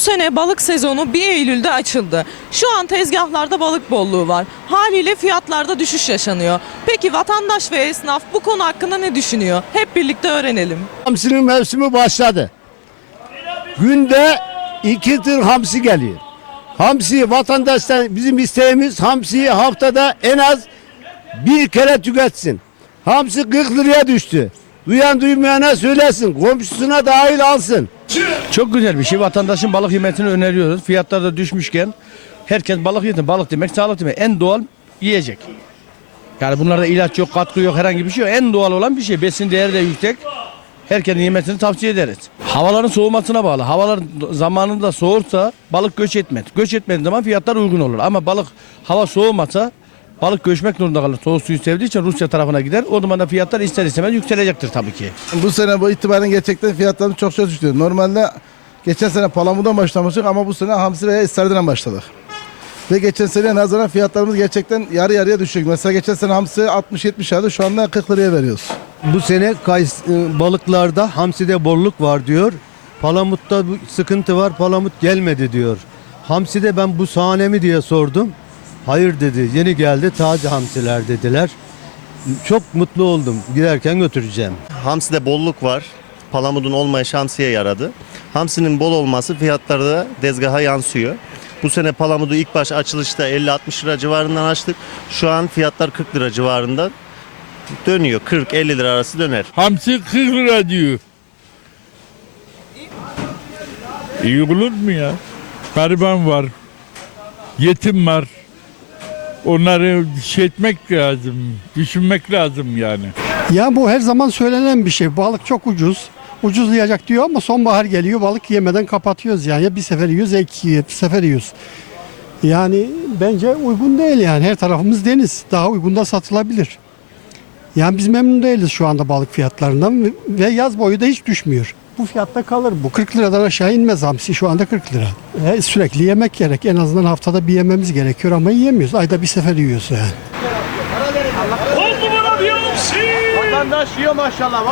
sene balık sezonu 1 Eylül'de açıldı. Şu an tezgahlarda balık bolluğu var. Haliyle fiyatlarda düşüş yaşanıyor. Peki vatandaş ve esnaf bu konu hakkında ne düşünüyor? Hep birlikte öğrenelim. Hamsinin mevsimi başladı. Günde iki tır hamsi geliyor. Hamsi vatandaştan bizim isteğimiz hamsiyi haftada en az bir kere tüketsin. Hamsi 40 liraya düştü. Duyan duymayana söylesin. Komşusuna dahil alsın. Çok güzel bir şey. Vatandaşın balık yemesini öneriyoruz. Fiyatlar da düşmüşken herkes balık yesin. Balık demek sağlık demek. En doğal yiyecek. Yani bunlarda ilaç yok, katkı yok, herhangi bir şey yok. En doğal olan bir şey. Besin değeri de yüksek. Herkesin yemesini tavsiye ederiz. Havaların soğumasına bağlı. Havalar zamanında soğursa balık göç etmez. Göç etmediği zaman fiyatlar uygun olur. Ama balık hava soğumasa balık göçmek zorunda kalır. Soğuk suyu sevdiği için Rusya tarafına gider. O zaman da fiyatlar ister istemez yükselecektir tabii ki. Bu sene bu itibaren gerçekten fiyatlarımız çok çok düştü. Normalde geçen sene palamudan başlamıştık ama bu sene hamsi ve istavridan başladık. Ve geçen seneye nazaran fiyatlarımız gerçekten yarı yarıya düşük. Mesela geçen sene hamsi 60-70 liraydı şu anda 40 liraya veriyoruz. Bu sene kays e, balıklarda hamside bolluk var diyor. Palamut'ta bu sıkıntı var. Palamut gelmedi diyor. Hamside ben bu sahne mi diye sordum. Hayır dedi. Yeni geldi. Taze hamsiler dediler. Çok mutlu oldum. Giderken götüreceğim. Hamsi'de bolluk var. Palamudun olmayışı hamsiye yaradı. Hamsinin bol olması fiyatlarda dezgaha yansıyor. Bu sene palamudu ilk baş açılışta 50-60 lira civarından açtık. Şu an fiyatlar 40 lira civarında dönüyor. 40-50 lira arası döner. Hamsi 40 lira diyor. İyi olur mu ya? Gariban var. Yetim var. Onları şey etmek lazım. Düşünmek lazım yani. Ya bu her zaman söylenen bir şey. Balık çok ucuz. Ucuzlayacak diyor ama sonbahar geliyor balık yemeden kapatıyoruz yani. Ya bir sefer yiyoruz ya iki sefer yiyoruz. Yani bence uygun değil yani. Her tarafımız deniz. Daha uygunda satılabilir. Yani biz memnun değiliz şu anda balık fiyatlarından ve- yaz boyu da hiç düşmüyor. Bu fiyatta kalır bu. 40 liradan aşağı inmez hamsi şu anda 40 lira. E, sürekli yemek gerek. En azından haftada bir yememiz gerekiyor ama yiyemiyoruz. Ayda bir sefer yiyoruz yani. Vatandaş yiyor maşallah.